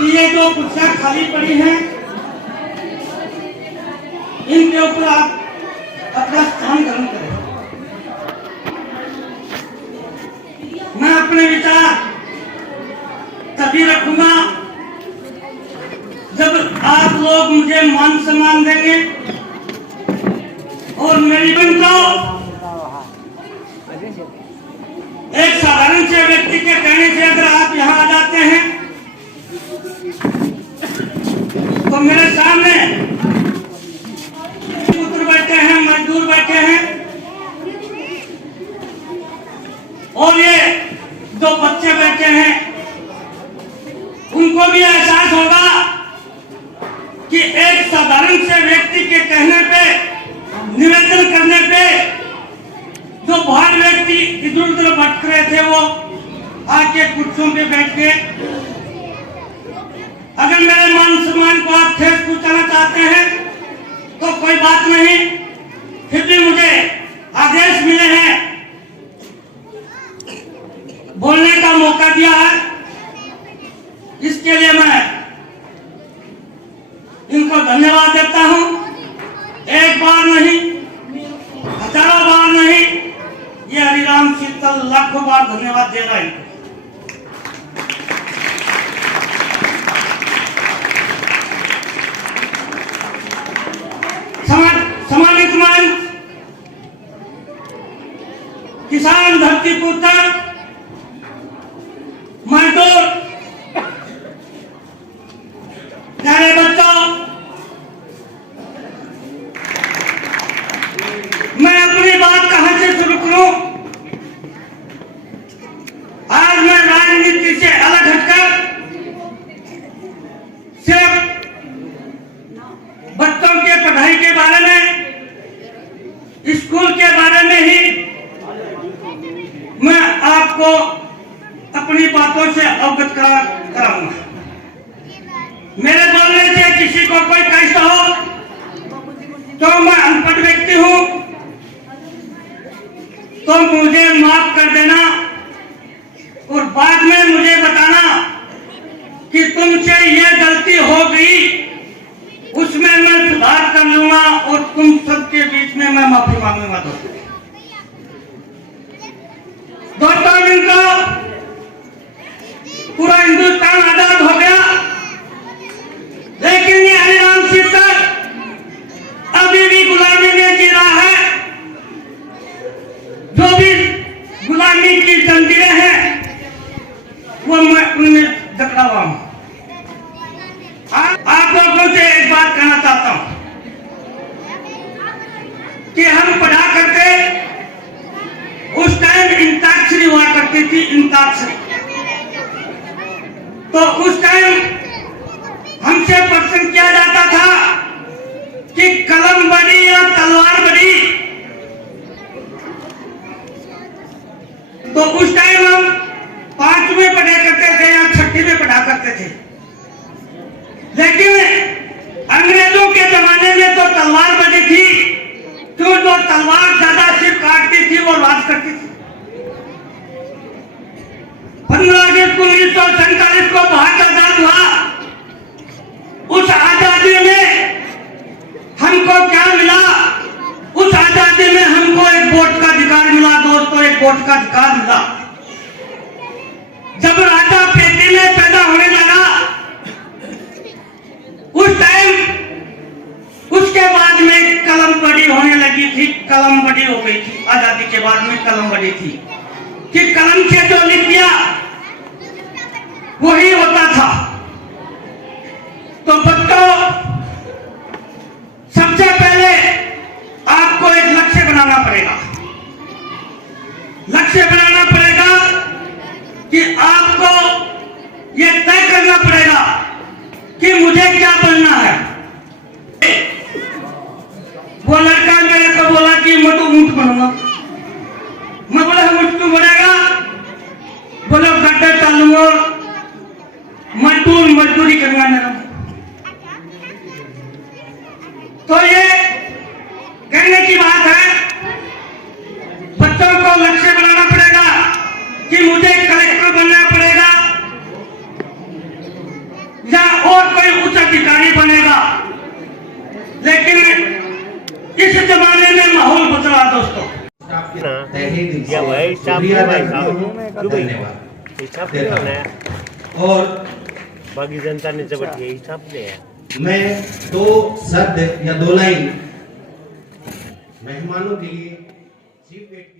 कि ये जो कुर्सियां खाली पड़ी हैं इनके ऊपर आप अपना स्थान ग्रहण करें। मैं अपने विचार तभी रखूंगा जब आप लोग मुझे मान सम्मान देंगे और मेरी बन को एक साधारण से व्यक्ति के कहने से अगर आप यहाँ आ जाते हैं तो मेरे सामने पुत्र बैठे हैं, मजदूर बैठे हैं और ये दो बच्चे बैठे हैं, उनको भी एहसास होगा कि एक साधारण से व्यक्ति के कहने पे, निवेदन करने पे जो बाहर व्यक्ति इधर उधर भटक रहे थे वो आके कुर्सियों पे बैठ गए। अगर मेरे मान सम्मान को आप ठेस पहुंचाना चाहते हैं तो कोई बात नहीं, फिर भी मुझे आदेश मिले हैं, बोलने का मौका दिया है, इसके लिए मैं इनको धन्यवाद देता हूं। एक बार नहीं, हजारों बार नहीं, ये हरिराम शीतल लाखों बार धन्यवाद दे रहा है इनको। सम्मानित मंच, किसान धरती पुत्र, मजदूर, प्यारे बच्चों, मैं अपनी बात कहां से शुरू करूं? आज मैं राजनीति से अलग हटकर सिर्फ बच्चों के पढ़ाई के बारे में, स्कूल के बारे में ही मैं आपको अपनी बातों से अवगत कराऊंगा। मेरे बोलने से किसी को कोई कष्ट हो तो मैं अनपढ़ व्यक्ति हूं तो मुझे माफ कर देना और बाद में मुझे बताना कि तुमसे ये गलती हो गई, उसमें मैं सुधार कर लूंगा और तुम सबके बीच में मैं माफी मांगूंगा। दोस्तों, इनको पूरा हिंदुस्तान आजाद हो गया, लेकिन ये हरिराम शीतल अभी भी गुलामी में जी रहा है। जो भी गुलामी की जंजीरें हैं वो मैं उनमें जकड़ा हुआ हूं। आप लोगों से एक बात कहना चाहता हूं कि हम पढ़ा करते, उस टाइम इंताक्षरी हुआ करती थी, इंताक्षरी। तो उस टाइम हमसे प्रश्न किया जाता था कि कलम बड़ी या तलवार बड़ी। तो उस टाइम हम 5वीं में पढ़ा करते थे या 6वीं में पढ़ा करते थे, लेकिन अंग्रेजों के जमाने में तो तलवार बड़ी थी, क्यों? जो तलवार ज्यादा सिर काटती थी वो राज करती थी। 15 अगस्त 1947 को भारत आजाद हुआ। उस आजादी में हमको क्या मिला? उस आजादी में हमको एक वोट का अधिकार मिला दोस्तों, एक वोट का अधिकार मिला। जब राजा पेटी में पैदा होने लगा उस टाइम, उसके बाद में कलम बड़ी होने लगी थी, कलम बड़ी हो गई थी। आजादी के बाद में कलम बड़ी थी कि कलम से जो लिख दिया वही होता था। तो बच्चों, सबसे पहले आपको एक लक्ष्य बनाना पड़ेगा। लक्ष्य बनाना पड़ेगा कि आपको ये तय करना पड़ेगा कि मुझे क्या बनना है। वो लड़का मेरे को बोला कि मैं तो ऊंट बनूंगा। मैं बोला ऊंट क्यों बनेगा? बोला गड्ढे डालूंगा, मजदूरी करूंगा मेरा। तो ये कहने की बात है, बच्चों को लक्ष्य बनाना पड़ेगा कि मुझे कलेक्टर बनना पड़ेगा या अधिकारी बनेगा। लेकिन इस जमाने में माहौल बदला दोस्तों। और बाकी जनता ने जबरदस्त हिसाब लिया। मैं 2 शब्द या 2 लाइन मेहमानों के लिए चीफ गेट